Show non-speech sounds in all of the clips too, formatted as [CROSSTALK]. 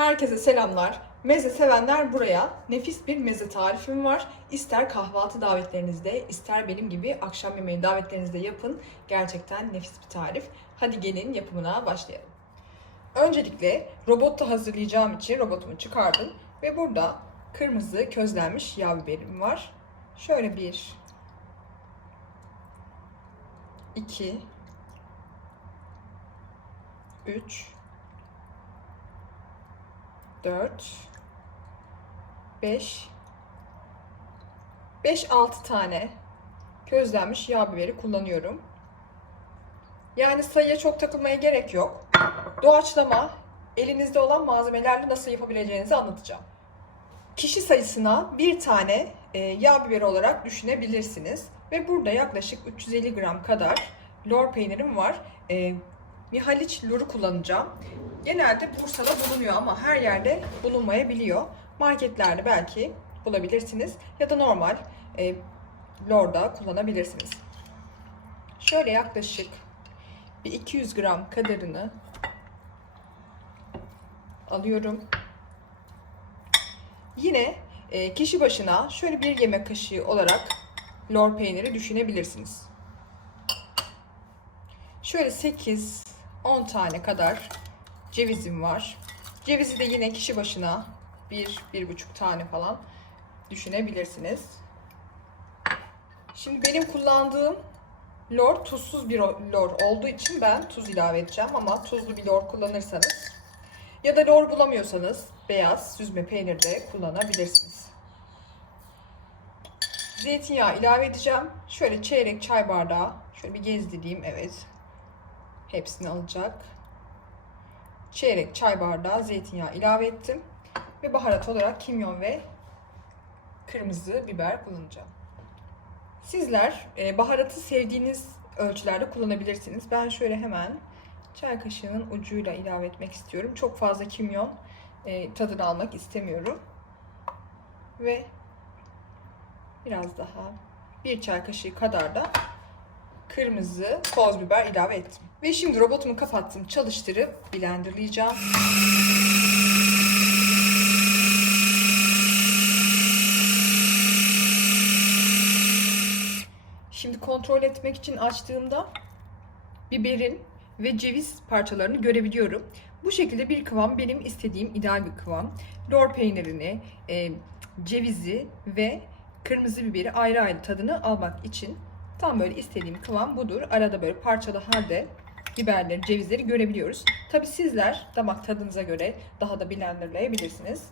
Herkese selamlar. Meze sevenler buraya. Nefis bir meze tarifim var. İster kahvaltı davetlerinizde, ister benim gibi akşam yemeği davetlerinizde yapın. Gerçekten nefis bir tarif. Hadi gelin yapımına başlayalım. Öncelikle robotta hazırlayacağım için robotumu çıkardım. Ve burada kırmızı közlenmiş yağ biberim var. Şöyle bir, iki, üç, 4 5 5-6 tane közlenmiş yağ biberi kullanıyorum. Yani sayıya çok takılmaya gerek yok. Doğaçlama elinizde olan malzemelerle nasıl yapabileceğinizi anlatacağım. Kişi sayısına bir tane e, yağ biberi olarak düşünebilirsiniz. Ve burada yaklaşık 350 gram kadar lor peynirim var. Mihaliç loru kullanacağım. Genelde Bursa'da bulunuyor ama her yerde bulunmayabiliyor. Marketlerde belki bulabilirsiniz ya da normal e, lorda kullanabilirsiniz. Şöyle yaklaşık bir 200 gram kadarını alıyorum. Yine e, kişi başına şöyle bir yemek kaşığı olarak lor peyniri düşünebilirsiniz. Şöyle 8 10 tane kadar cevizim var. Cevizi de yine kişi başına bir, bir buçuk tane falan düşünebilirsiniz. Şimdi benim kullandığım lor tuzsuz bir lor olduğu için ben tuz ilave edeceğim ama tuzlu bir lor kullanırsanız ya da lor bulamıyorsanız beyaz süzme peynir de kullanabilirsiniz. Zeytinyağı ilave edeceğim. Şöyle çeyrek çay bardağı şöyle bir gezdireyim evet. Hepsini alacak çeyrek çay bardağı zeytinyağı ilave ettim. Ve baharat olarak kimyon ve kırmızı biber kullanacağım. Sizler e, baharatı sevdiğiniz ölçülerde kullanabilirsiniz. Ben şöyle hemen çay kaşığının ucuyla ilave etmek istiyorum. Çok fazla kimyon e, tadını almak istemiyorum. Ve biraz daha bir çay kaşığı kadar da kırmızı toz biber ilave ettim. Ve şimdi robotumu kapattım, çalıştırıp blenderlayacağım. Şimdi kontrol etmek için açtığımda biberin ve ceviz parçalarını görebiliyorum. Bu şekilde bir kıvam benim istediğim ideal bir kıvam. Lor peynirini, e, cevizi ve kırmızı biberi ayrı ayrı tadını almak için Tam böyle istediğim kıvam budur. Arada böyle parçalı halde biberleri, cevizleri görebiliyoruz. Tabi sizler damak tadınıza göre daha da blenderlayabilirsiniz.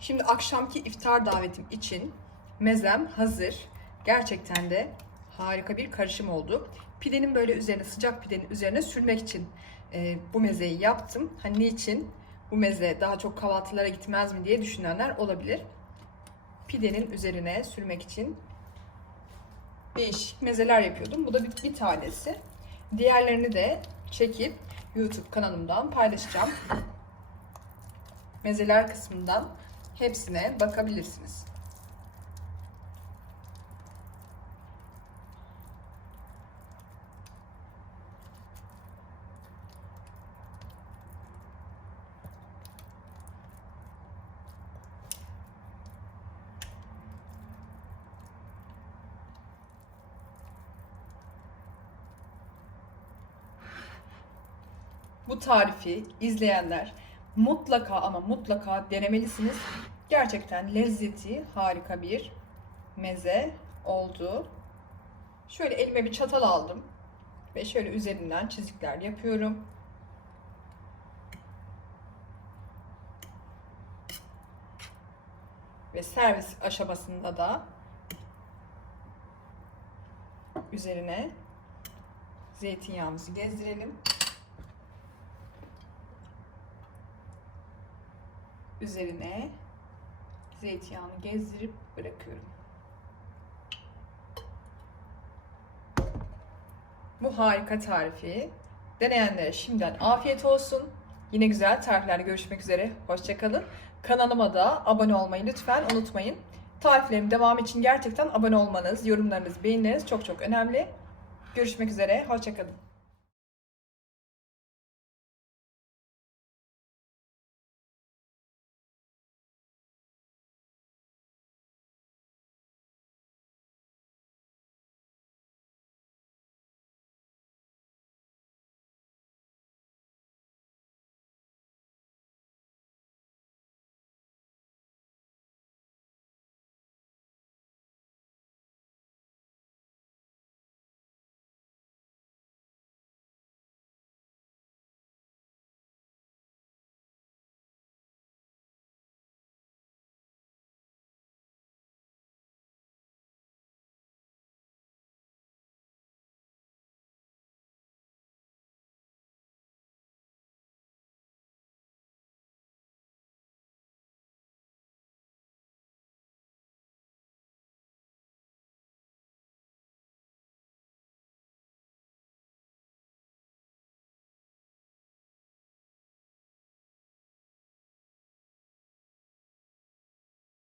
Şimdi akşamki iftar davetim için mezem hazır. Gerçekten de harika bir karışım oldu. Pidenin böyle üzerine sıcak pidenin üzerine sürmek için e, bu mezeyi yaptım. Hani niçin bu meze daha çok kahvaltılara gitmez mi diye düşünenler olabilir. Pidenin üzerine sürmek için değişik mezeler yapıyordum. Bu da bir, bir tanesi. Diğerlerini de çekip YouTube kanalımdan paylaşacağım. [LAUGHS] Mezeler kısmından hepsine bakabilirsiniz. Bu tarifi izleyenler mutlaka ama mutlaka denemelisiniz. Gerçekten lezzeti harika bir meze oldu. Şöyle elime bir çatal aldım ve şöyle üzerinden çizikler yapıyorum. Ve servis aşamasında da üzerine zeytinyağımızı gezdirelim. Üzerine zeytinyağını gezdirip bırakıyorum. Bu harika tarifi deneyenlere şimdiden afiyet olsun. Yine güzel tariflerde görüşmek üzere. Hoşçakalın. Kanalıma da abone olmayı lütfen unutmayın. Tariflerim devam için gerçekten abone olmanız, yorumlarınız, beğenileriniz çok çok önemli. Görüşmek üzere. Hoşçakalın.